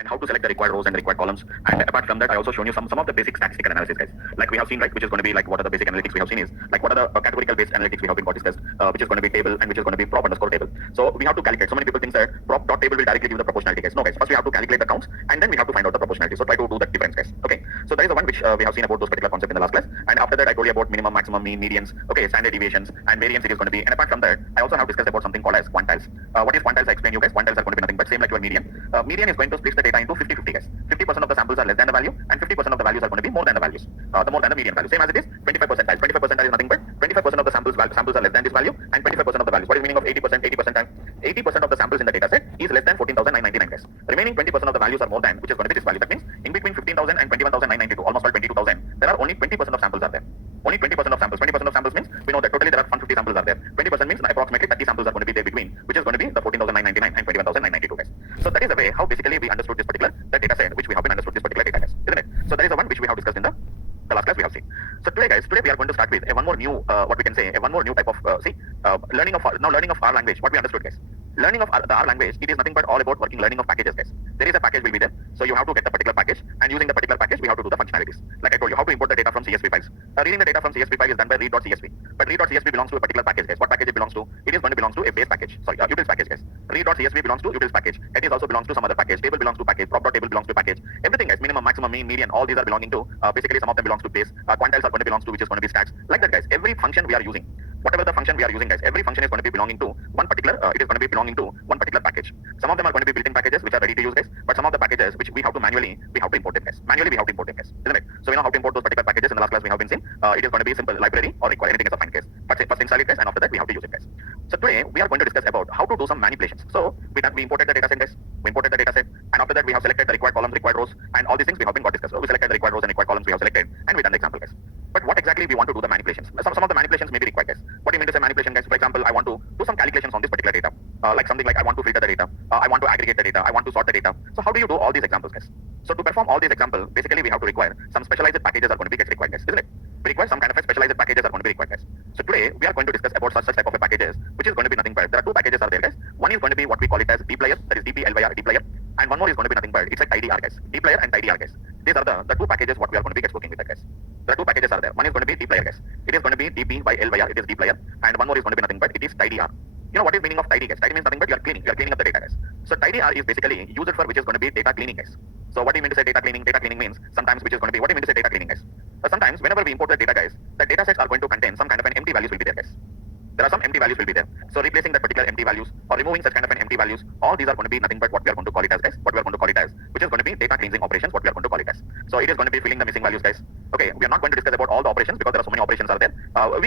and how to select the required rows and the required columns. And apart from that, I also shown you some of the basic statistical analysis, guys. Like we have seen, right, which is going to be like what are the basic analytics we have seen is like what are the categorical based analytics we have been got discussed, which is going to be table and which is going to be prop underscore table. So we have to calculate. So many people think that prop dot table will directly give the proportionality, guys. No, guys. First we have to calculate the counts and then we have to find out the proportionality. So try to do that difference, guys. Okay. So that is the one which we have seen about those particular concepts in the last class. And after that, I told you about minimum, maximum, mean, medians. Okay, standard deviations and variance it is going to be. And apart from that, I also have discussed about something called as quantiles. What is quantiles? I explained you guys. Quantiles are going to be nothing but same like your median. Median is going to split the data into 50-50, guys. 50% of the samples are less than the value and 50% of the values are going to be more than the values. The more than the median value. Same as it is 25 percentile. 25 percentile is nothing but 25% of the samples are less than this value and 25% of the values. What is the meaning of 80%? 80% and 80% of the samples in the data set is less than 14,999, guys. Remaining 20% of the values are more than, which is going to be this value. That means in between 15,000 and 21,992, almost all 22,000, there are only 20% of samples are there. Only 20% of samples. 20% of samples means we know that totally there are 150 samples are there. 20% means approximately 30 samples are going to be there between, which is going to be the 14,999 and 21,992, guys. So that is the way how basically we understood this particular data set, which we have been understood this particular data, guys, isn't it? So that is the one which we have discussed in the last class we have seen. So today, guys, we are going to start with one more new, what we can say, one more new type of, learning of R language. What we understood, guys. Learning of the R language, it is nothing but all about learning of packages, guys. There is a package will be there, so you have to get the particular package, and using the particular package, we have to do the functionalities. Like I told you, how to import the data from CSV files. Reading the data from CSV file is done by read.csv, but read.csv belongs to a particular package, guys. What package it belongs to? It is going to belong to a base package. Sorry, utils package, guys. Read.csv belongs to utils package. It is also belongs to some other package. Table belongs to package. Prop.table belongs to package. Everything, guys. Minimum, maximum, mean, median. All these are belonging to. Basically, some of them belongs to base. Quantiles are going to belongs to which is going to be stats. Like that, guys. Every function we are using. Whatever the function we are using, guys, every function is going to be belonging to one particular. It is going to be belonging to one particular package. Some of them are going to be built-in packages which are ready to use, guys. But some of the packages which we have to manually, we have to import them, guys. Manually, we have to import them, guys. Isn't it? So we know how to import those particular packages. In the last class we have been seeing. It is going to be simple library or require anything as a fine case. But first install it, guys, and after that we have to use it, guys. So today we are going to discuss about how to do some manipulations. So we imported the data set, guys. We imported the data set, and after that we have selected the required columns, required rows, and all these things we have been got discussed. So we selected the required rows and required columns we have selected, and we done the example, guys. But what exactly we want to do the manipulations? Some of the manipulations may be required, guys. What do you mean to say manipulation, guys? For example, I want to do some calculations on this particular data, like something like I want to filter the data, I want to aggregate the data, I want to sort the data. So how do you do all these examples, guys? So to perform all these examples, basically we have to require some specialized packages are going to be required, guys, isn't it? We require some kind of a specialized packages are going to be required, guys. So today we are going to discuss about such type of a packages, which is going to be nothing but there are two packages are there, guys. One is going to be what we call it as dplayer, that is dplyr, dplayer, and one more is going to be nothing but it's like tidyr, guys. Dplayer and tidyr, guys. These are the two packages what we are going to be working with, that, guys. There are two packages are there. One is going to be dplayer, guys. It is going to be dp by lyr, it is dplayer, and one more is going to be nothing but it is tidyr. You know what is meaning of tidy, guys? Tidy means nothing but you are cleaning up the data, guys. So tidyr is basically used for which is going to be data cleaning, guys. So what do you mean to say data cleaning? Data cleaning means sometimes which is going to be, what do you mean to say data cleaning, guys? Sometimes whenever we import the data, guys, the data sets are going to contain some kind of an empty values will be there, guys. There are some empty values will be there. So replacing that particular empty values or removing such kind of an empty values, all these are going to be nothing but what we are going to call it as, guys. What we are going to call it as, which is going to be data cleansing operations, what we are going to call it as. So it is going to be filling the missing values, guys. Okay, we are not going to discuss about all the operations because there are so many operations are there.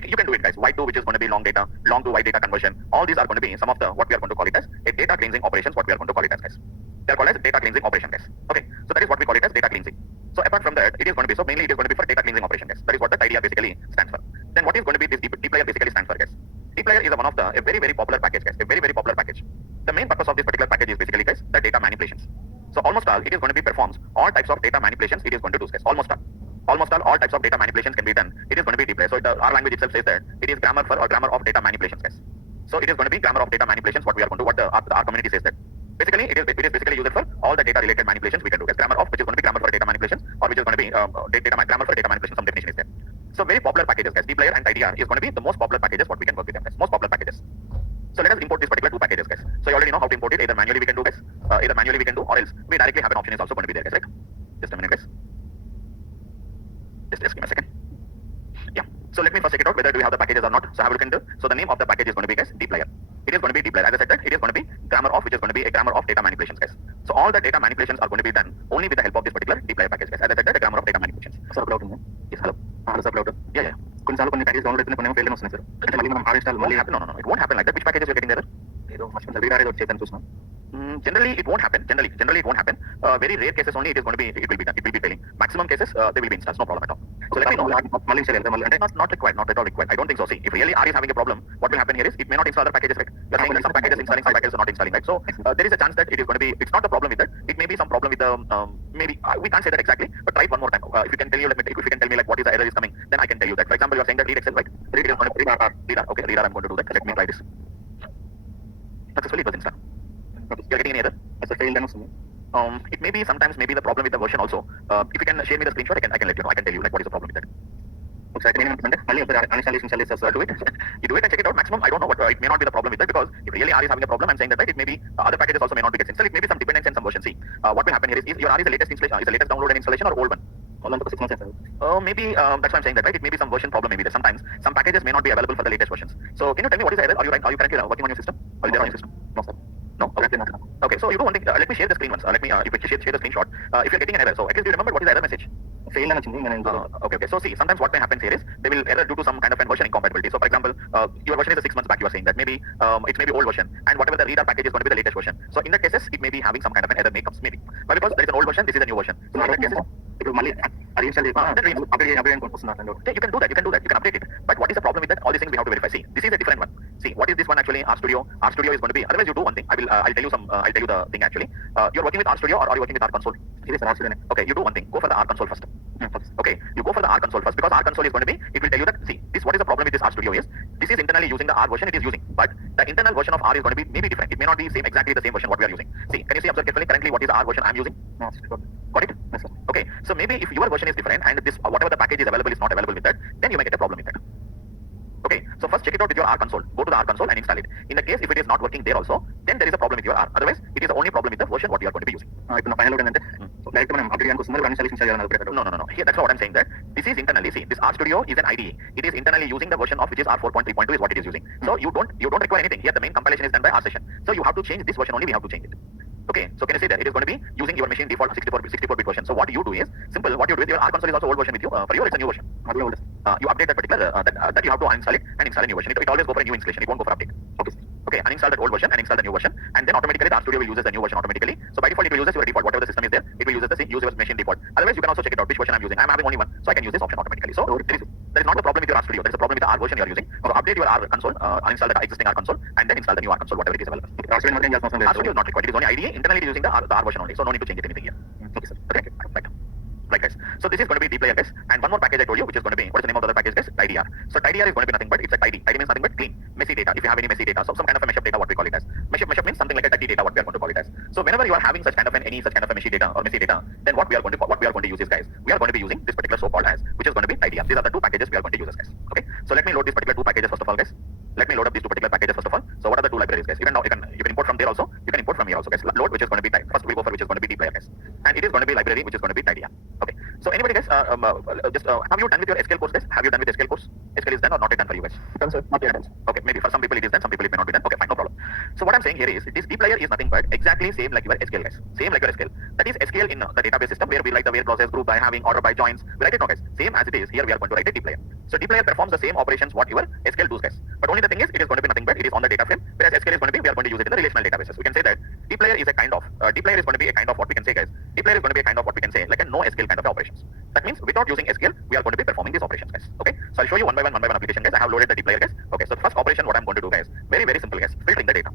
You can do it, guys. Y2, which is going to be long data, long to white data conversion. All these are going to be some of the what we are going to call it as a data cleansing operations, what we are going to call it as, guys. They are called as data cleansing operation, guys. Okay, so that is what we call it as data cleansing. So apart from that, it is going to be, so mainly it is going to be for data cleansing operation, guys. That is what the tidyr basically stands for. Then what is going to be this dplayer basically stands for, guys? Dplayer is one of a very, very popular package, guys. A very, very popular package. The main purpose of this particular package is basically, guys, the data manipulations. So almost all, it is going to be performs all types of data manipulations. It is going to do, guys. Almost all types of data manipulations can be done. It is going to be dplayer. So the R language itself says that it is grammar for or grammar of data manipulations, guys. So it is going to be grammar of data manipulations. What we are going to do, what the R community says that. Basically, it is basically used for all the data related manipulations we can do. Guys. Grammar of, which is going to be grammar for data manipulations, or which is going to be grammar for data manipulations. Some definition is there. So very popular packages, guys. dplayer and tidyr is going to be the most popular packages what we can work with them, guys. Most popular packages. So let us import these particular two packages, guys. So you already know how to import it. Either manually we can do, guys. Or else we directly have an option is also going to be there, guys. Right? Just a minute, guys. Just give me a second. Yeah. So let me first check it out whether do we have the packages or not. So have a look into. So the name of the package is going to be, guys, dplayer. It is going to be dplayer. As I said that it is going to be grammar of, which is going to be a grammar of data manipulations, guys. So all the data manipulations are going to be done only with the help of this particular dplayer package, guys. As I said that the grammar of data manipulations. Sir, upload. Yes, hello. Sir, upload. Yeah. కొన్నిసార్లు కొన్ని package download అయితే కొన్ని fail వస్తున్నాయి sir అంటే మళ్ళీ మనం reinstall మళ్ళీ happy no it won't happen like that which packages you are getting there ఏదో మర్చిపోయిన రీడ్ ఆర్ ఏదో చేద్దాం చూస్తున్నాం generally it won't happen generally it won't happen very rare cases only it will be done it will be failing maximum cases they will be installed no problem at all so let me know మళ్ళీ install చేద్దాం మళ్ళీ అంటే not required not at all required I don't think so see if really R is having a problem what will happen here is it may not install other packages right you're saying that some packages installing some packages are not installing right so there is a chance that it is going to be it's not the problem with that it may be some problem with the maybe we can't say that exactly but try it one more time if you can tell me like what is the error is coming then I can tell you that for example you are saying that read Excel right read is going to read R okay read R I'm going to do that let me try this successfully it was installed you're getting any error as a failed and It may be sometimes maybe the problem with the version also. If you can share me the screenshot, I can let you know. I can tell you like what is the problem with that. Okay, do it. You do it and check it out. Maximum, I don't know what it may not be the problem with that, because if really R is having a problem, I'm saying that right, it may be other packages also may not be get installed. It may be some dependency and some version. See, what will happen here is your R is the latest installation, is the latest download and installation or old one? Maybe that's why I'm saying that right. It may be some version problem. Maybe that sometimes some packages may not be available for the latest versions. So can you tell me what is the error? Are you currently working on your system? Or is there on your system? No, sir. No. Okay. Okay. So you do one thing. Let me share the screen once. Let me if you share the screenshot. If you're getting an error, so at least you remember what is the error message. Okay. So see, sometimes what may happen here is they will error due to some kind of a version incompatibility. So for example, your version is a 6 months back. You are saying that maybe it may be old version, and whatever the reader package is going to be the latest version. So in that cases, it may be having some kind of an error may comes maybe. But because there is an old version, this is a new version. So in that cases, you can do that. You can update it. But what is the problem with that? All these things we have to verify. See, this is a different one. See, what is this one actually? RStudio. RStudio is going to be. Otherwise, you do one thing. I'll tell you some. I'll tell you the thing actually. You're working with RStudio or are you working with R console? It is an RStudio. Okay, you do one thing. Go for the R console first. Okay, you go for the R console first, because R console is going to be. It will tell you that. See, this what is the problem with this RStudio is. This is internally using the R version it is using, but the internal version of R is going to be maybe different. It may not be same exactly the same version what we are using. See, can you see observe carefully? Currently, what is the R version I'm using? Got it? Yes, sir. Okay, so maybe if your version is different and this whatever the package is available is not available with that, then you may get a problem with that. Okay, so first check it out with your R console. Go to the R console and install it. In the case if it is not working there also, then there is a problem with your R. Otherwise, it is the only problem with the version what you are going to be using. No. Here, that's what I'm saying, that this is internally. See, this RStudio is an IDE. It is internally using the version of which is R4.3.2 is what it is using. So you don't require anything. Here the main compilation is done by R session. So you have to change this version only. We have to change it. Okay, so can you see that it is going to be using your machine default 64-bit version. So what you do is simple. What you do is your R console is also old version with you. For you, it's a new version. You update that particular that you have to uninstall it and install a new version. It always go for a new installation. It won't go for update. Okay, uninstall that old version and install the new version, and then automatically the RStudio will use the new version automatically. So by default, it will use your default. Whatever the system is there, it will use your machine default. Otherwise, you can also check it out which version I'm using. I'm having only one, so I can use this option automatically. So there is not a problem with your RStudio. There is a problem with the R version you are using. So update your R console, uninstall the existing R console, and then install the new R console, whatever it is available. RStudio is not required. It is only IDE. Internally it is using the R version only, so no need to change anything here. Okay, sir. Okay, right guys. So this is going to be dplayer guys, and one more package I told you, which is going to be, what is the name of the other package guys? tidyr. So tidyr is going to be nothing but it's a tidy. Tidy means nothing but clean, messy data. If you have any messy data, so some kind of a mashup data, what we call it as. Mashup means something like a dirty data, what we are going to call it as. So whenever you are having such kind of any such kind of a messy data or messy data, then what we are going to use is guys, we are going to be using this particular so-called as, which is going to be tidyr. These are the two packages we are going to use as guys. Okay. So let me load these particular two packages first of all guys. Let me load up these two particular packages first of all. So what are the two libraries guys? You can import from there also. You can import from here also guys. Load, which is going to be first we go for which is going to be dplayer guys, and it is going to be library which is going to be tidyr. Okay. So anybody guys, have you done with your SQL course guys? Have you done with SQL course? SQL is done or not yet done for you guys? Done sir, not yet done. Okay, maybe for some people it is done, some people it may not be done. Okay, fine, no problem. So what I'm saying here is this dplayer is nothing but exactly same like your SQL guys. Same like your SQL. That is SQL in the database system where we write the where process, group by, having, order by, joins. We write it now guys. Same as it is here we are going to write a dplayer. So dplayer performs the same operations what your SQL does guys. But only the thing is it is going to be nothing but it is on the data frame, whereas SQL is going to be we are going to use it in the relational databases. We can say that dplayer is a kind of dplayer is going to be a kind of what we can say guys. Dplayer is going to be a kind of what we can say like a no SQL kind of operations. That means without using SQL we are going to be performing these operations guys. Okay. So I'll show you one by one application guys. I have loaded the dplayer guys. Okay. So the first operation what I'm going to do guys, very simple guys, filtering the data.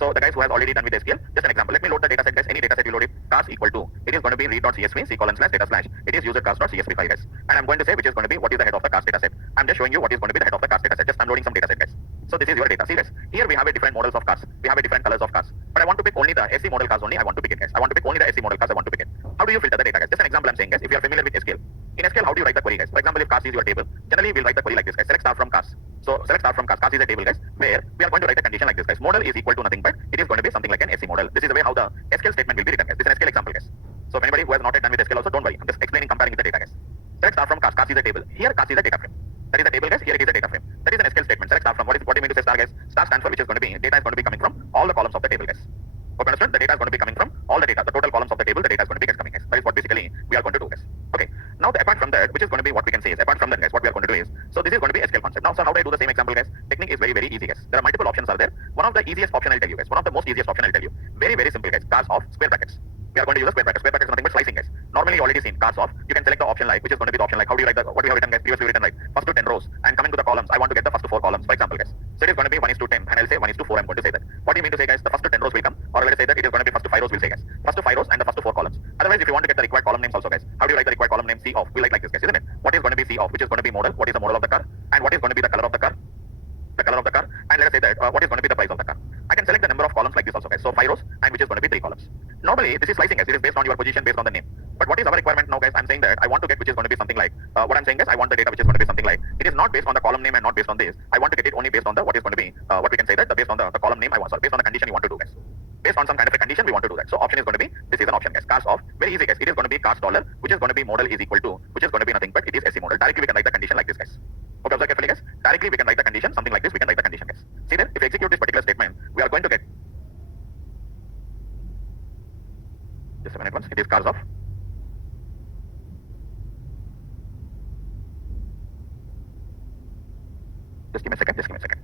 So the guys who has already done with SQL, just an example. Let me load the data set guys. Any data set you load it, cars equal to, it is going to be read.csv, c:/data slash, it is user cars.csv file guys. And I'm going to say which is going to be what is the head of the cars data set. I'm just showing you what is going to be the head of the cars data set. Just I'm loading some data set guys. So this is your data. See guys, here we have a different models of cars. We have a different colors of cars. But I want to pick only the SE model cars only. I want to pick it guys. I want to pick only the SE model cars. I want to pick it. How do you filter the data guys? Just an example I'm saying guys. If you are familiar with SQL, in SQL how do you write the query guys? For example, if cars is your table, generally we'll write the query like this guys. Select star from cars. So select star from cars. Cars is a table guys, where we are going to write a condition like this guys. Model is equal to nothing but it is going to be something like an SE model. This is the way how the SQL statement will be written guys. This is an SQL example guys. So if anybody who has not yet done with SQL also, don't worry. I'm just explaining, comparing with the data guys. Select star from cars. Cars is a table. Here cars is a data frame. That is a table guys. Here it is a data frame. That is an SQL statement. Select star from. What do you mean to say star guys? Star stands for which is going to be data is going to be coming from all the columns of the table guys. Okay, understand? The data is going to be coming from all the data. The total columns of the table, the data is going to be coming guys. That is what basically we are going to do guys. Okay. Now apart from that, which is going to be what we can say is apart from that guys, what we are going to do is, so this is going to be SQL concept. Now so how do I do the same example guys? Technique is very easy guys. There are multiple options are there. One of the easiest option I'll tell you guys. One of the most easiest option I'll tell you. Very simple guys. Cars of square brackets. We are going to use a square bracket. Square bracket is nothing but slicing guys. Normally you already seen cars of. You can select the option like, which is going to be the option like, how do you write the, what we have written guys, previously written like, first to 10 rows, and coming to the columns, I want to get the first to 4 columns, for example guys. So it is going to be 1:10, and I'll say 1:4, I'm going to say that. What do you mean to say guys? The first to 10 rows will come, or let us say that it is going to be first to 5 rows, we'll say guys. First to 5 rows and the first to 4 columns. Otherwise, if you want to get the required column names also guys, how do you write the required column name? C of. We like this guys, isn't it? What is going to be C of, which is going to be model, what is the model of the car, and what is going to be the color of the car? The color of the car, and let us say that what is going to be the price of the car. I can select the number of columns like this also guys. So 5 rows, and which is going to be 3 columns. Normally this is slicing guys. It is condition based on the name. But what is our requirement now, guys? I'm saying that I want to get which is going to be something like what I'm saying, guys. I want the data which is going to be something like it is not based on the column name and not based on this. I want to get it only based on the what is going to be what we can say that based on the column name I want, sorry, based on the condition you want to do, guys. Based on some kind of a condition we want to do that. So option is going to be this is an option, guys. Cast of very easy, guys. It is going to be cast dollar, which is going to be model is equal to which is going to be nothing but it is SE model. Directly we can write the condition like this, guys. Okay, observe carefully, guys. Directly we can write the condition something like this. We can write the condition, guys. See there, if we execute this particular statement, we are going to get just a minute once. It is cars of just give me a second. Just give me a second.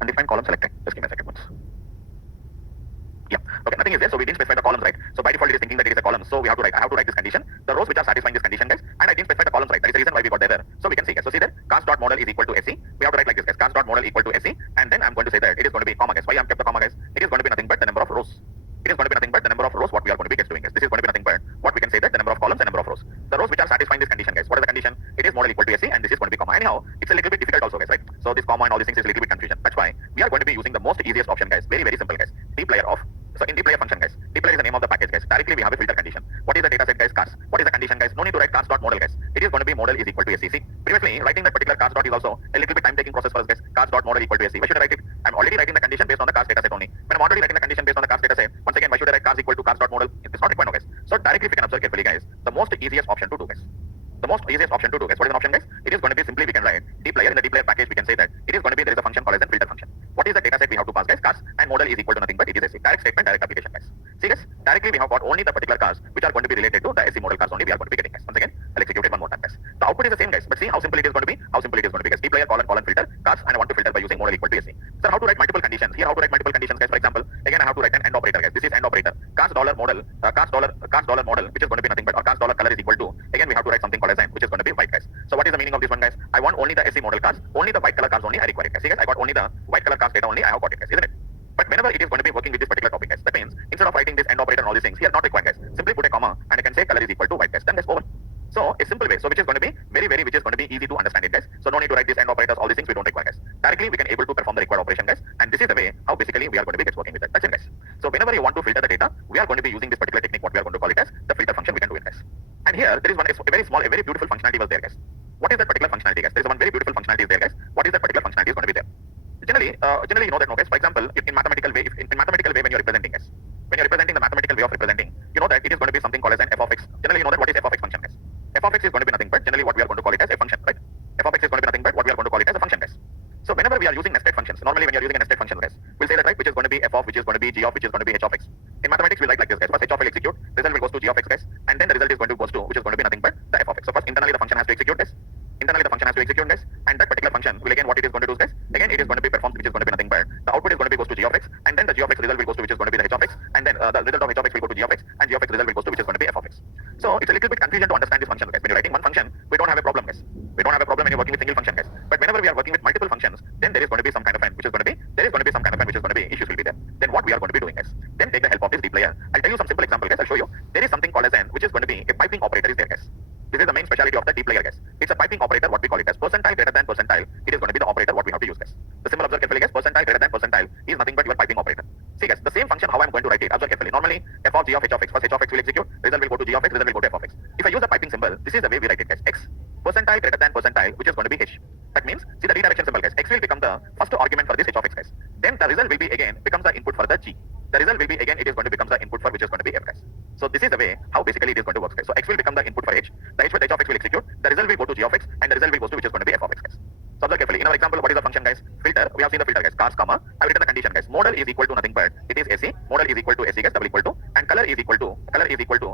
Undefined column selected. Just give me a second once. Yeah. Okay, nothing is there, so we didn't specify the columns, right? So by default it is thinking that it is a column. So we have to write, I have to write this condition. The rows which are satisfying this condition, guys, and I didn't specify the columns, right? That is the reason why we got the error. So we can see, guys. So see there, cast dot model is equal to SE. We have to write like this, guys. Cast dot model equal to SE, and then I'm going to say that it is going to be comma, guys. Why I have kept the comma, guys? It is going to be nothing but the number of rows. It is going to be nothing but the number of rows what we are going to be doing, guys. This is going to be nothing but what we can say that the number of columns and number of rows. The rows which are satisfying this condition, guys. What is the condition? It is model equal to SE, and this is going to be comma. Anyhow, it's a little bit difficult also, guys, right? So this comma and all these things is a little bit confusion. That's why we are going to be using the most easiest option, guys. Very, very simple, guys. Dplayer of. So in dplayer function, guys, dplayer is the name of the package, guys. Directly we have a filter condition. What is the data set, guys? Cars. What is the condition, guys? No need to write cars dot model, guys. It is going to be model is equal to SE. See, previously writing that particular cars dot is also a little bit time taking process for us, guys. Cars dot model equal to SE. Why should I write it? I'm already writing the condition based on the cars data set only. When I'm already writing the condition based on the cars data set, once again, why should I write cars equal to cars dot model? It's not required, no, guys. So directly, if you can observe carefully, guys, the most easiest option to do, guys. The most easiest option to do, guys. What is an option, guys? It is going to be simply we can write dplayer. In the dplayer package, we can say that it is going to be there is a function called as a filter function. What is the data set we have to pass, guys? Cars and model is equal to nothing but it is SE. Direct statement, direct application, guys. See, guys, directly we have got only the particular cars which are going to be related to the SE model cars only we are going to be getting, guys. Once again, I'll execute it one more time, guys. The output is the same, guys, but see how simple it is going to be. How simple it is going to be, guys. Dplayer colon filter cars, and I want to filter by using model equal to SE. So how to write multiple conditions? Here, how to write multiple conditions, guys. For example, again, I have to write an AND operator, guys. This is AND operator. Cars dollar model, cars dollar model, which is going to be nothing but or cars dollar color is equal to. Again, we have to write something called as AND, which is going to be white, guys. So what is the meaning of this one, guys? I want only the SE model cars, only the white color cars only I require it, guys. See, guys, I got only the white color cars data only. I have got it, guys, isn't it? But whenever it is going to be working with this particular topic, guys, that means instead of writing this AND operator and all these things, here not required, guys. Simply put a comma and I can say color is equal to white, guys. Then guys, over. So a simple way, so which is going to be which is going to be easy to understand it, guys. So no need to write this AND operators, all these things we don't require, guys. Directly we can able to perform the required operation, guys. And this is the way how basically we are going to be working with that. That's it, guys. So whenever you want to filter the data, we are going to be using this particular technique. What we are going to call it as the filter function. We can do it, guys. And here there is one a very small, a very beautiful functionality was there, guys. What is that particular functionality, guys? There is one very beautiful functionality is there, guys. What is that particular functionality is going to be there? Generally, you know that, no, guys. For example, if in mathematical way, when you are representing, guys, when you are representing the mathematical way of representing, you know that it is going to be something called as an f of x. Generally, you know that what is f of x function, guys. F of x is going to be nothing but generally what we are going to call it as a function, right? F of x is going to be nothing but what we are going to call it as a function, guys. So whenever we are using nested functions, normally when you are using a nested function, guys, we'll say that, right, which is going to be f of, which is going to be g of, which is going to be h of x. In mathematics, we write like this, guys. First h of will execute, result will goes to g of x, guys, and then the result is going to goes to, which is going to be nothing but the f of x. So first internally the function has to execute, guys. Internally the function has to execute, guys, and that particular function will again what it is going to do, guys. Again, it is going to be performed, which is going to be nothing but the output is going to be goes to g of x, and then the g of x result will goes to which is going to be the h of x, and then the result of h of x will go to g of x, and g of x result will goes to which is going to be f of x. So it's a little bit confusion to understand this function, guys. When you're writing one function, we don't have a problem, guys. We don't have a problem when you're working with single function, guys. But whenever we are working with multiple functions, then there is going to be some kind of which is going to be issues will be there. Then what we are going to be doing, guys? Then take the help of this dplayer. I'll tell you some simple example, guys. I'll show you. There is something called as n, which is going to be a piping operator is there, guys. This is the main specialty of the dplayer, guys. It's a piping operator, what we call it as percentile greater than percentile. It is going to be the operator what we have to use, guys. The symbol observe carefully, guys. Percentile greater than percentile is nothing but your piping operator. See, guys, the same function how I'm going to write it. Observe carefully. Normally, f of g of h of x. First h of x will execute, result will go to g of x, result will go to f of x. If I use the piping symbol, this is the way we write it, guys. X percentile greater than percentile, which is going to be h. That means, see the redirection symbol, guys. X will become the first argument for this h of x, guys. Then the result will be again becomes the input for the g. The result will be again it is going to become the input for which is going to be f, guys. So this is the way how basically it is going to work, guys. So x will become the input for h. The h with h of x will execute. The result will go to g of x, and the result will go to which is going to be f of x, guys. So observe carefully. In our example, what is the function, guys? Filter. We have seen the filter, guys. Cars, comma. I've written the condition, guys. Model is equal to nothing but it is SE. Model is equal to SE, guys. Double equal to, and color is equal to.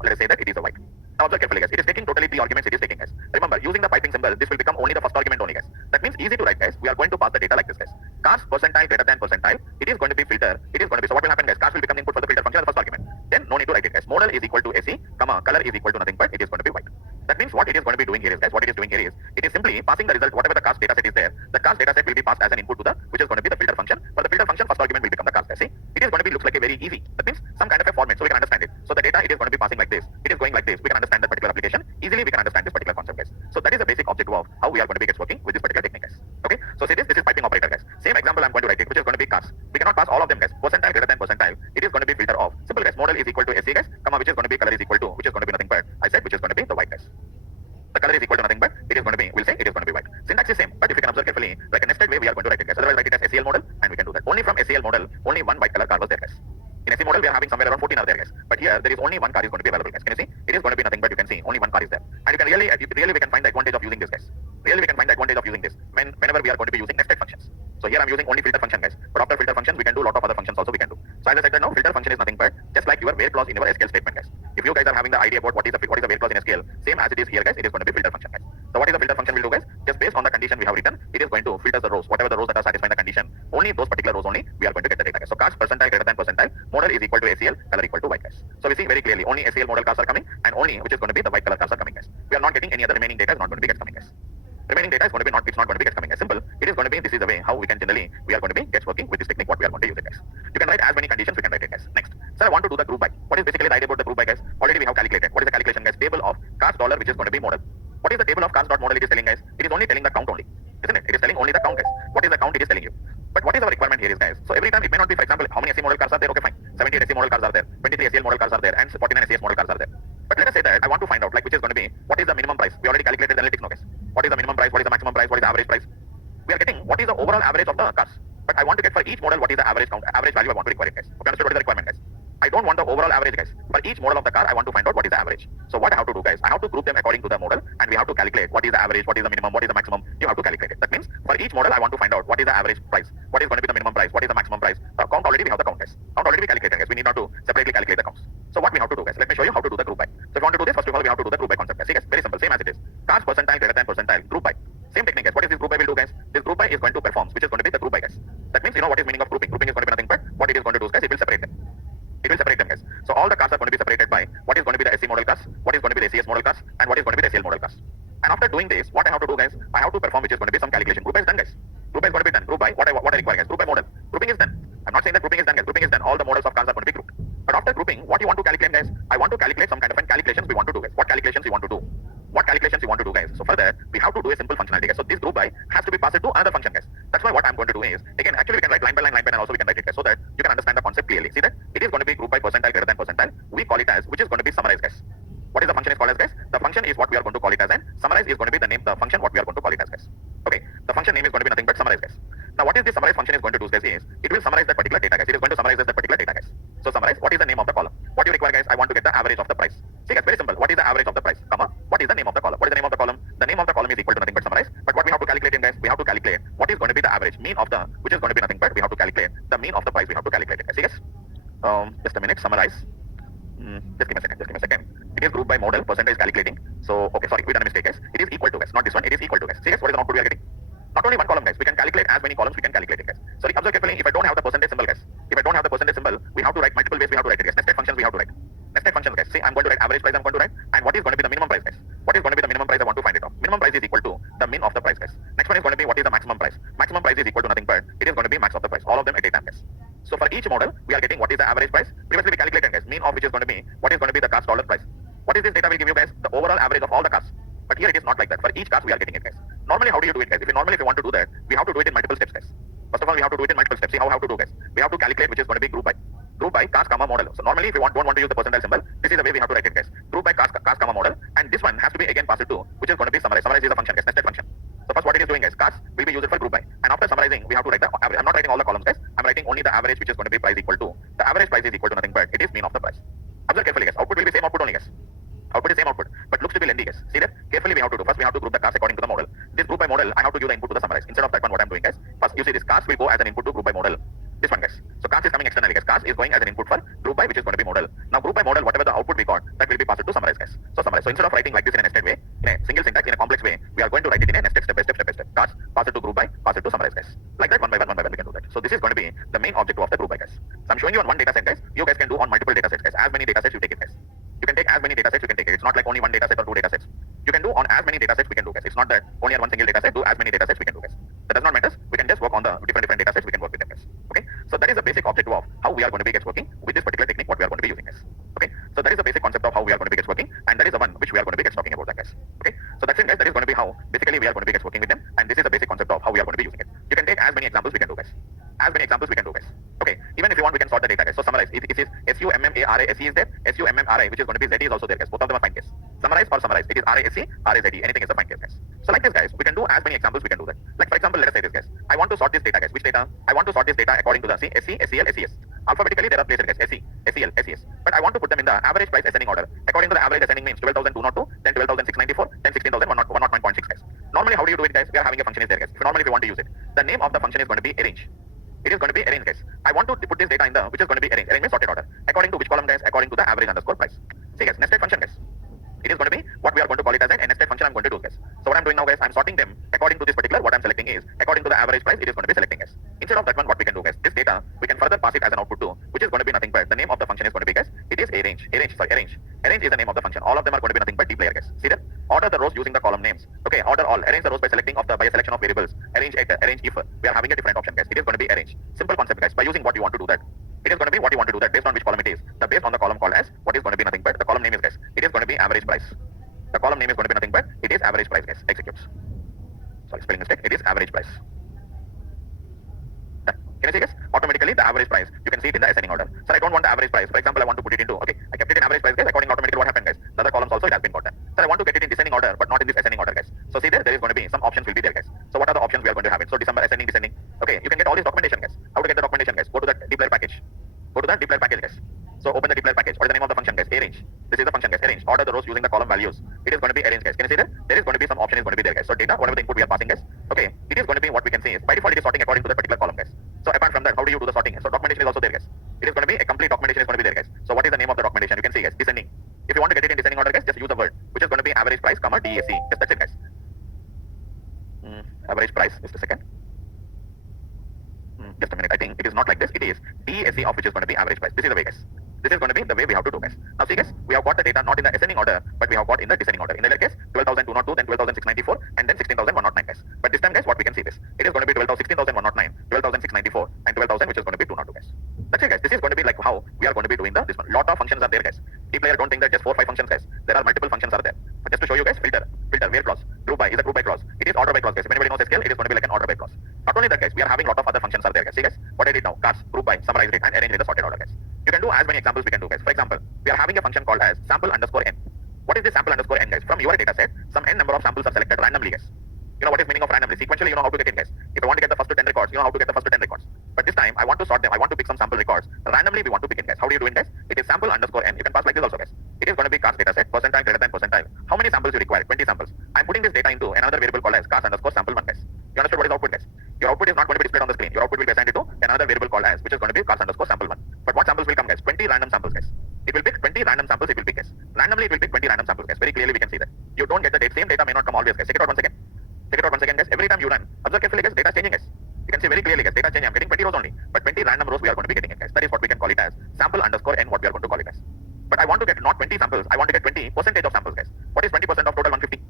Let us say that it is a white. Now observe carefully, guys. It is taking totally three arguments. It is taking, guys. Remember, using the piping symbol, this will become only the first argument only, guys. That means easy to write, guys. We are going to pass the data like this, guys. Cars percentile greater than percentile. It is going to be filter. It is going to be. So what will happen, guys? Cars will become the input for the filter function as the first argument. Then no need to write it, guys. Model is equal to SE, comma. Color is equal to nothing but it is going to be white. That means what it is going to be doing here is, guys, what it is doing here is, it is simply passing the result, whatever the cast data set is there, the cast data set will be passed as an input to the, which is going to be the filter function. For the filter function, first argument will become the cast. See, it is going to be looks like a very easy. That means some kind of a format, so we can understand it. So the data it is going to be passing like this. It is going like this. We can understand that particular application easily. We can understand this particular concept, guys. So that is the basic objective of how we are going to be working with this particular technique, guys. Okay. So see this is piping operator, guys. Same example I'm going to write it, which is going to be cast. We cannot pass all of them, guys. Percentile greater than percentile. It is going to be filter of. Simple, guys. Model is equal to SE, guys. Comma, which is going to be color is one car is going to be available, guys. Can you see? It is going to be nothing but you can see only one car is there. And you can really we can find the advantage of using this, guys. Really we can find the advantage of using this whenever we are going to be using nested functions. So here I'm using only filter function, guys. But after filter function, we can do a lot of other functions also we can do. So as I said that now, filter function is nothing but just like your where clause in your SQL statement, guys. If you guys are having the idea about what is the where clause in SQL, same as it is here, guys, it is going to be filter function, guys. So what is the filter function will do, guys? Just based on the condition we have written, it is going to filter the rows, whatever the rows that are satisfying the condition, only those particular rows only we are going to get the data, guys. So cars percentile greater than percentile, model is equal to ACL, color equal to white, guys. So we see very clearly only ACL model cars are coming and only which is going to be the white color cars are coming, guys. We are not getting any other remaining data is not going to be get coming, guys. Remaining data is going to be not, it's not going to be get coming as simple. It is going to be, this is the way how we can generally, we are going to be gets working with this technique what we are going to use it, guys. You can write as many conditions we can write it, guys. Next. Sir, I want to do the group by. What is basically the idea about the group by, guys? Already we have calculated. What is the calculation, guys? Table of cars dollar which is going to be model. What is the table of cars dot model it is telling, guys? It is only telling the count only. Isn't it? It is telling only the count, guys. What is the count it is telling you? But what is our requirement here is, guys? So every time it may not be, for example, how many SE model cars are there? Okay, fine. 78 SE model cars are there. 23 SEL model cars are there. And 49 SES model cars are there. But let us say that I want to find out like which is going to be, what is the minimum price? We already calculated the analytics, no, guys. What is the minimum price? What is the maximum price? What is the average price? We are getting what is the overall average of the cars. But I want to get for each model what is the average count, average value I want to require it, guys. Okay, understood what is the requirement, guys? I don't want the overall average, guys. For each model of the car, I want to find out what is the average. So what I have to do, guys, I have to group them according to the model and we have to calculate what is the average, what is the minimum, what is the maximum. You have to calculate it. That means for each model, I want to find out what is the average price, what is going to be the minimum price, what is the maximum price. Count already, we have the count, guys. Count already we calculated, guys. We need not to separately calculate the counts. So what we have to do, guys? Let me show you how to do the group by. So if you want to do this, first of all, we have to do the group by concept, guys. See, guys, very simple, same as it is. Cars percentile greater than percentile, group by. Same technique, guys. What is this group by will do, guys? This group by is going to perform, which is going to be the group by, guys. That means you know what is meaning of grouping. Grouping is going to be nothing but what it is going to do, guys. It will separate them. It will separate them, guys. So all the cars are going to be separated by what is going to be the SE model cars, what is going to be the SES model cars, and what is going to be the SEL model cars. And after doing this, what I have to do, guys, I have to perform which is going to be some calculation. Group by is done, guys. Group by is going to be done. Group by what I require, guys. Group by model. Grouping is done. I'm not saying that grouping is done, guys. Grouping is done. All the models of cars are going to be grouped. But after grouping, what you want to calculate, guys? I want to calculate some kind of calculations we want to do, guys. What calculations you want to do? What calculations you want to do, guys? So for that, we have to do a simple functionality, guys. So this group by has to be passed to another function, guys. That's why what I'm going to do is, again, actually we can write line by line, and also we can write it, guys, so that you can understand the concept clearly. See that? It is going to be group by percentile greater than percentile. We call it as, which is going to be summarize, guys. What is the function is called as, guys? The function is what we are going to call it as, and summarize is going to be the name, the function what we are going to call it as, guys. Okay, the function name is going to be nothing but summarize, guys. Now what is this summarize function is going to do, guys, is it will summarize that particular data, guys. It is going to summarize that particular data, guys. So summarize, what is the name of the column? What you require, guys? I want to get the average of the price. See, guys, very simple. What is the average of the price, comma, what is the name of the column? What is the name of the column? The name of the column is equal to nothing but summarize. But what we have to calculate, guys, we have to calculate what is going to be the average, mean of the, which is going to be nothing but we have to calculate the mean of the price. We have to calculate it, guys. See, guys, just a minute, summarize. Just give me a second. It is grouped by model, percentage calculating. So, okay, sorry, we done a mistake, guys. It is equal to, guys, not this one, it is equal to, guys. See, guys, what is the output we are getting? Not only one column, guys, we can calculate as many columns we can calculate it, guys. Sorry, observe carefully, if I don't have the percentage symbol, guys, if I don't have the percentage symbol, we have to write multiple ways, we have to write it, guys. Nested functions we have to write. Nested functions, guys. See, I'm going to write average price, I'm going to write, and what is going to be the minimum price, guys? What is going to be the minimum price? I want to find it out. Minimum price is equal to the min of the price, guys. Next one is going to be what is the maximum price. Maximum price is equal to nothing but it is going to be max of the price. All of them at a time, guys. So for each model, we are getting what is the average price. Previously we calculated, guys, mean of which is going to be what is going to be the cars dollar price. What is this data will give you, guys? The overall average of all the cars. But here it is not like that. For each car we are getting it, guys. Normally, how do you do it, guys? If you want to do that, we have to do it in multiple steps, guys. First of all, we have to do it in multiple steps. See how we have to do, guys. We have to calculate which is going to be group by. Group by cars comma model. So normally, if you don't want to use the percentile symbol, this is the way we have to write it, guys. Group by cars comma model, and this one has to be again passed to, which is going to be summarize. Summarize is a function, guys. Nested function. So first, what it is doing, guys, cars will be used for group by, and after summarizing, we have to write the average. I'm not writing all the columns, guys. I'm writing only the average, which is going to be price equal to the average price is equal to nothing but it is mean of the price. Observe carefully, guys. Output will be same output only, guys. Output is same output, but looks to be lengthy, guys. See that? Carefully we have to do. First we have to group the cars according to the model. This group by model, I have to give the input to the summarize. Instead of that one, what I'm doing, guys. First you see this cars will go as an input to group by model. This one, guys. So cars is coming externally, guys. Cars is going as an input for group by, which is going to be model. Now group by model, whatever the output we got, that will be passed to summarize, guys. So summarize. So instead of writing like this in a nested way, in a single syntax, in a complex way, we are going to write it in a nested step by step. Cars, pass it to group by, pass it to summarize, guys. Like that, one by one, we can do that. So this is going to be the main objective of the group by, guys. So I'm showing you on one data set, guys. You guys can do on multiple data sets, guys. As many data sets you take it, guys. You can take as many data sets you can take it. It's not like only one data set or two data sets. You can do on as many data sets we can do, guys. It's not that only on one single data set, do as many data sets we can do, guys. That does not matter. We can just work on the different data sets, we can work with them, guys. Okay. So that is the basic objective of how we are going to be guys working with this particular technique, what we are going to be using, guys. Okay. So that is the basic concept of how we are going to be guys working, and that is the one which we are going to be guys talking about that, guys. Okay. So that's it, guys. That is going to be how basically we are going to be guys working with them, and this is the basic concept of how we are going to be using it. You can take as many examples we can do, guys. As many examples we can do, guys. Okay. Even if you want, we can sort the data, guys. So summarize. It is SUMMARA SE is there. SUMMRA, which is going to be Z is also there, guys. Both of them are fine case. Summarize or summarize. It is RASC, RAZE. Anything is a fine case, guys. So like this, guys, we can do as many examples we can do that. Like for example, let us say this, guys. I want to sort this data, guys. Which data? I want to sort this data according to the SE, SEL, SES. Alphabetically, there are places, guys. SE, SEL, SES. But I want to put them in the average price SNA ascending order. According to the average ascending means 12,202, then 12,694, then 16,109.6 guys. Normally, how do you do it, guys? We are having a function is there, guys. Normally, if you want to use it, the name of the function is going to be arrange. It is going to be arrange, guys. I want to put this data in the which is going to be arrange. Arrange means sorted order. According to which column, guys? According to the average underscore price. See, guys, nested function, guys. It is going to be what we are going to call it as a nested function I'm going to do, guys. So what I'm doing now, guys, I'm sorting them according to this particular what I'm selecting is according to the average price it is going to be selecting, guys. Instead of that one, what we can do, guys, this data we can further pass it as an output to, which is going to be nothing but the name of the function is going to be, guys, it is arrange. Arrange is the name of the function. All of them are going to be nothing but dplayer, guys. See that? Order the rows using the column names. Okay, order all. Arrange the rows by selecting by a selection of variables. Arrange if. We are having a different option, guys. It is going to be arrange. Simple concept, guys. By using what you want to do that. It is going to be what you want to do that based on which column it is. The based on the column called as what is going to be nothing but the column name is, guys. It is going to be average price. The column name is going to be nothing but it is average price, guys. Executes. Sorry, spelling mistake. It is average price. Done. Can you see, guys? Automatically the average price. You can see it in the ascending order. Sir, I don't want the average price. For example, I want to put it into. Okay, I kept it in average price, guys. According automatically, what happened, guys? The other columns also it has been got done. Sir, I want to get it in descending order, but not in this ascending order, guys. So see there is going to be some options will be there, guys. So what are the options we are going to have it? So December ascending, descending. Okay, you can get all this documentation, guys. How to get the documentation, guys? Go to the dplayer package. Go to the dplayer package, guys. So open the dplayer package. What is the name of the function, guys? Arrange. This is the function, guys. Arrange. Order the rows using the column values. It is going to be arrange, guys. Can you see that? There is going to be some option is going to be there, guys. So data, whatever the input we are passing, guys. Okay, it is going to be what we can say is by default it is sorting according to the particular column, guys. So apart from that, how do you do the sorting? So documentation is also there, guys. It is going to be a complete documentation is going to be there, guys. So what is the name of the documentation? You can see, guys, descending. If you want to get it in descending order, guys, just use the word which is going to be average price, comma DAC. Just that's it, guys. Average price. Just a second. Just a minute. I think it is not like this. It is DAC of which is going to be average price. This is the way, guys. This is going to be the way we have to do, guys. Now see, guys, we have got the data not in the ascending order, but we have got in the descending order. In the other case, 12,202, then 12,694, and then 16,109, guys. But this time, guys, what we can see this. It is going to be 16,109, 12,694, and 12,000, which is going to be 202, guys. That's it, guys. This is going to be like how we are going to be doing this one. Lot of functions are there, guys. dplayer don't think that just 4 or 5 functions, guys. There are multiple functions are there. But just to show you, guys, filter, where clause, group by is a group by clause. It is order by clause, guys. If anybody knows SQL, it is going to be like an order by clause. Not only that, guys, we are having lot of other functions are there, guys. See, guys, what I did now, cars, group by, summarize it, and arrange it in the sorted order, guys. You can do as many examples we can do, guys. For example, we are having a function called as sample underscore n. What is this sample underscore n, guys? From your data set, some n number of samples are selected randomly, guys. You know what is meaning of randomly? Sequentially, you know how to get in, guys. If I want to get the first to 10 records, you know how to get the first to 10 records. But this time, I want to sort them. I want to pick some sample records. Randomly, we want to pick in, guys. How do you do it, guys? It is sample underscore n. You can pass like this also, guys. It is going to be cars data set, percentile greater than percentile. How many samples you require? 20 samples. I'm putting this data into another variable called as cars underscore sample 1, guys. You understood what is output, guys? Your output is not going to be displayed on the screen. Your output will be assigned to another variable called as, which is going to be cars underscore sample 1. But what samples will come, guys? 20 random samples, guys. It will pick 20 random samples. It will pick, guys. Randomly, it will pick 20 random samples, guys. Very clearly, we can see that. You don't get the date. Same data may not come always, guys. Check it out once again. Check it out once again, guys. Every time you run, observe carefully, guys. Data is changing, guys. You can see very clearly, guys. Data is changing. I'm getting 20 rows only, but 20 random rows we are going to be getting it, guys. That is what we can call it as sample underscore n. What we are going to call it, guys. But I want to get not 20 samples. I want to get 20% of samples, guys. What is 20% of total 150?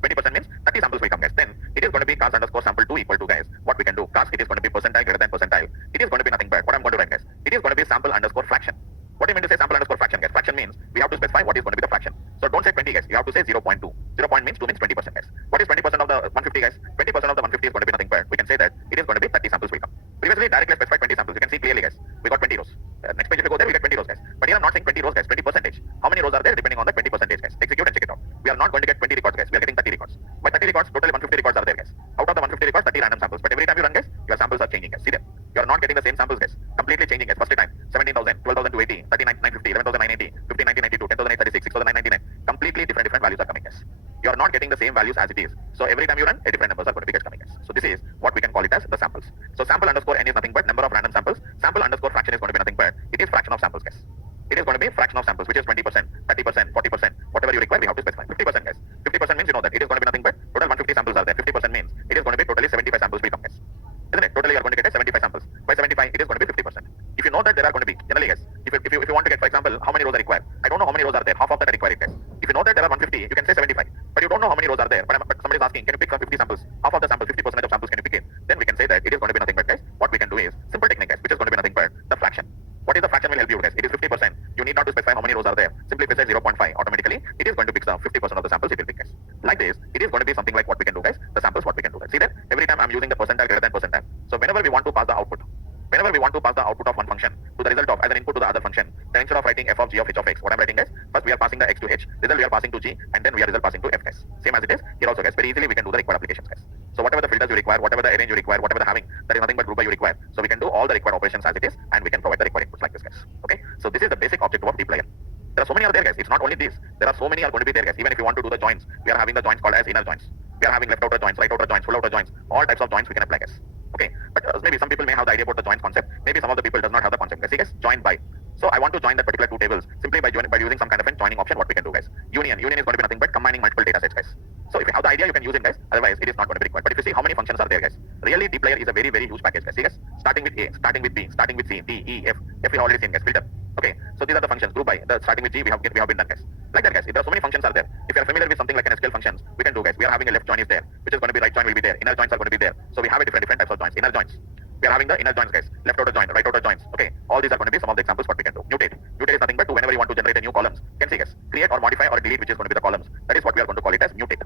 20% means 30 samples will come, guys. Then it is going to be cars underscore sample 2 equal to, guys, what we can do. Cars, it is going to be percentile greater than percentile. It is going to be nothing but what I'm going to write, guys. It is going to be sample underscore fraction. What do you mean to say sample underscore fraction, guys? Fraction means we have to specify what is going to be the fraction. So don't say 20, guys. You have to say 0.2. 0 point means 2 means 20%, guys. What is 20% of the 150, guys? 20% of the 150 is going to be nothing but we can say that it is going to be 30 samples will come. Previously, directly specified 20 samples. You can see clearly, guys. We got 20 rows. Next page, if you go there, we get 20 rows, guys. But here I'm not saying 20 rows, guys. 20%. How many rows are there depending on the 20%, guys? Execute and check it out. We are not going to get 20 records, guys. We are getting 30 records. By 30 records, totally 150 records are there, guys. Out of the 150 records, 30 random samples. But every time you run, guys, your samples are changing, guys. See them. You are not getting the same samples, guys. Completely changing, guys. First time, 17,000, 12,280, 39,950, 11,980, 15,992, 10,836, 6,999. Completely different values are coming, guys. You are not getting the same values as it is. So every time you run, a different numbers are going to be coming, guys. So this is what we can call it as the samples. So sample underscore n is nothing but number of random samples. Sample underscore fraction is going to be nothing but it is fraction of samples, guys. It is going to be fraction of samples, which is 20%, 30%, 40%, whatever you require, we have to specify. 50%, guys. 50% means you know that it is going to be nothing but total 150 samples are there. 50% means it is going to be totally 75 samples will come, guys. Isn't it? Totally you are going to get 75 samples. By 75, it is going to be 50%. If you know that there are going to be, generally, guys, if you want to get, for example, how many rows are required? I don't know how many rows are there. Half of that are required, guys. If you know that there are 150, you can say 75. But you don't know how many rows are there. But somebody is asking, can you pick 50 samples? Half of the samples, 50% of samples can you pick in? Then we can say that it is going to be nothing but, guys, what we can do is simple technique, guys, which is going to be nothing but the fraction. What is the fraction will help you, guys? It is 50%. You need not to specify how many rows are there. Simply precise 0.5. Automatically, it is going to pick the 50% of the samples it will pick, guys. Like this, it is going to be something like what we can do, guys. The samples, what we can do, guys. See that? Every time I'm using the percentile greater than percentile. So whenever we want to pass the output, of one function to the result of as an input to the other function, then instead of writing f of g of h of x, what I'm writing, guys, first we are passing the x to h, result we are passing to g, and then we are result passing to f, guys. Same as it is here also, guys. Very easily we can do the required applications, guys. So whatever the filters you require, whatever the arrange you require, whatever the having, that is nothing but group by you require. So we can do all the required operations as it is, and we can provide the required inputs like this, guys. Okay. So this is the basic objective of dplayer. There are so many are there, guys. It's not not only this, there are so many are going to be there, guys. Even if you want to do the joints, we are having the joints called as inner joints. We are having left outer joints, right outer joints, full outer joints, all types of joints we can apply, guys. Okay, but maybe some people may have the idea about the joints concept. Maybe some of the people does not have the concept, guys. See, guys, join by. So I want to join that particular two tables simply by using some kind of a joining option. What we can do, guys? Union is going to be nothing but combining multiple data sets, guys. So if you have the idea, you can use it, guys. Otherwise, it is not going to be required. But if you see how many functions are there, guys, really D player is a very, very huge package, guys. See, guys, starting with A, starting with B, starting with C, D, E, F. F we have already seen, guys. Filter. Okay, so these are the functions. Group by. The starting with G, we have been done, guys. Like that, guys. If there are so many functions are there. If you are familiar with something like an SQL functions, we can do, guys. We are having a left join is there, which is going to be right join will be there. Inner joints are going to be there. So we have a different types of joints. Inner joints. We are having the inner joints, guys. Left outer joint, right outer joints. Okay, all these are going to be some of the examples what we can do. Mutate. Mutate is nothing but to whenever you want to generate a new columns. You can see, guys. Create or modify or delete, which is going to be the columns. That is what we are going to call it as mutate.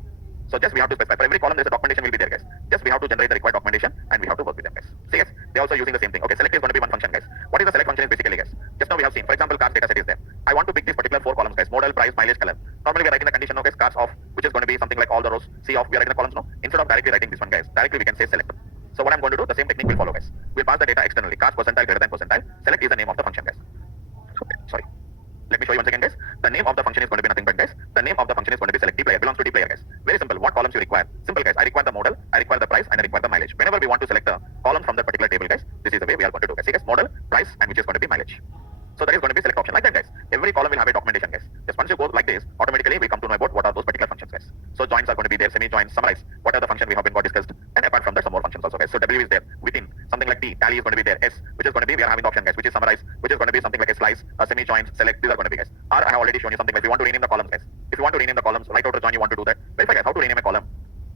So just we have to specify for every column there is a documentation will be there, guys. Just we have to generate the required documentation and we have to work with them, guys. See, guys, they are also using the same thing. Okay, select is going to be one function, guys. What is the select function is basically, guys. Just now we have seen, for example, cars data set is there. I want to pick these particular four columns, guys. Model, price, mileage, color. Normally we are writing the condition of guys, cars of, which is going to be something like all the rows. C of, we are writing the columns now. Instead of directly writing this one, guys, directly we can say select. So what I'm going to do, the same technique will follow, guys. We'll pass the data externally. Cars percentile greater than percentile. Select is the name of the function, guys. Okay, sorry. Let me show you once again, guys. The name of the function is going to be nothing but, guys. The name of the function is going to be select. D player belongs to D player, guys. Very simple. What columns you require? Simple, guys. I require the model, I require the price, and I require the mileage. Whenever we want to select the column from that particular table, guys, this is the way we are going to do, guys. See, guys, model, price, and which is going to be mileage. So that is going to be select option like that, guys. Every column will have a documentation, guys. Just once you go like this, automatically we come to know about what are those particular functions, guys. So joins are going to be there, semi-joins, summarize. What are the functions we have been got discussed? And apart from that, some more functions also, guys. So W is there, within, something like T, tally is going to be there, S, which is going to be, we are having the option, guys, which is summarize, which is going to be something like a slice, a semi-joins, select, these are going to be, guys. R, I have already shown you something like, if you want to rename the columns, guys. If you want to rename the columns, right outer join, you want to do that. Verify, guys, how to rename a column.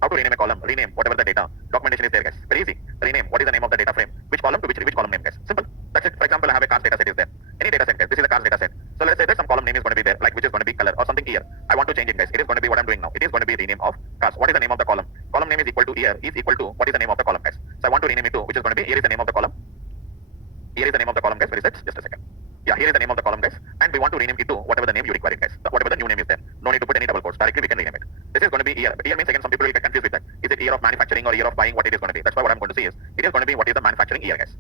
How to rename a column, rename whatever the data, documentation is there, guys. Very easy. Rename, what is the name of the data frame? Which column to which column name, guys. Simple. That's it. For example, I have a cars data set is there. Any data set, guys. This is a cars data set. So let's say that some column name is going to be there, like which is going to be color or something year. I want to change it, guys. It is going to be what I'm doing now. It is going to be rename of cars. What is the name of the column? Column name is equal to year is equal to what is the name of the column, guys. So I want to rename it to which is going to be here is the name of the column. Here is the name of the column, guys. Where is it? Just a second. Yeah, here is the name of the column, guys. And we want to rename it to whatever the name you require it, guys. Whatever the new name is there. No need to put any double quotes. Directly we can rename it. This is going to be year. Year means again some people will get confused with that. Is it year of manufacturing or year of buying? What it is going to be? That's why what I'm going to say is it is going to be what is the manufacturing year, guys.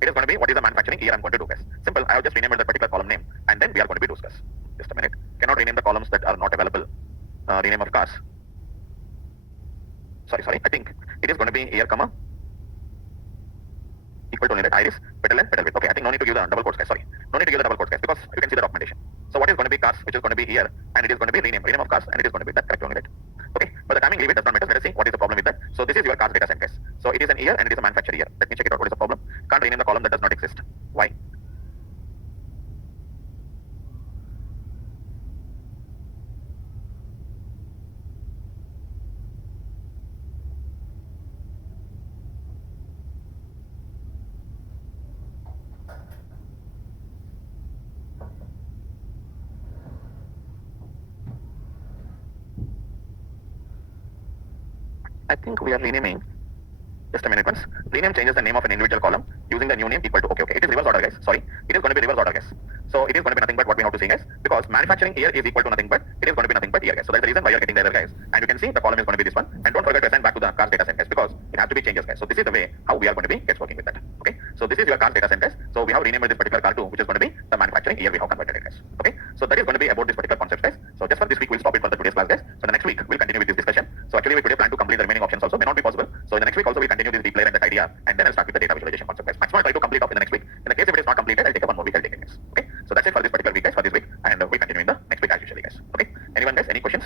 It is going to be what is the manufacturing year I'm going to do, guys. Simple. I have just renamed the particular column name and then we are going to be discuss. Just a minute. Cannot rename the columns that are not available. Rename of cars. Sorry. I think it is going to be year, comma equal to only that iris, petal and petal width. Okay, I think no need to give the double quotes, guys. Sorry. No need to give the double quotes, guys, because you can see the documentation. So what is going to be cars, which is going to be here, and it is going to be rename of cars, and it is going to be that correct only that. Okay, but the timing leave it does not matter. Let us see what is the problem with that. So this is your cars data set, guys. So it is an year and it is a manufacturer year. Let me check it out. What is the problem? Can't rename the column that does not exist. Why? I think we are renaming. Just a minute once. Rename changes the name of an individual column using the new name equal to okay. It is reverse order, guys. Sorry. It is going to be reverse order, guys. So it is going to be nothing but what we have to see, guys. Because manufacturing here is equal to nothing but it is going to be nothing but here, guys. So that's the reason why you are getting the error, guys. And you can see the column is going to be this one. And don't forget to assign back to the cars data set, guys, because it has to be changes, guys. So this is the way how we are going to be working with that. Okay. So this is your cars data set, guys. So we have renamed this particular car to which is going to be the manufacturing year we have converted it, guys. Okay. So that is going to be about this particular concept, guys. So just for this week we'll stop it for the today's class, guys. So the next week we'll continue with this discussion. So actually we today plan to complete the remaining options also. May not be possible. So in the next week also we'll continue this deep layer and that idea, and then I'll start with the data visualization concept, guys. Maximum I'll try to complete up in the next week. In the case if it is not completed, I'll take a one more week. I'll take it, guys. Okay. So that's it for this particular week, guys. For this week, and we'll continue in the next week as usually, guys. Okay. Anyone, guys? Any questions?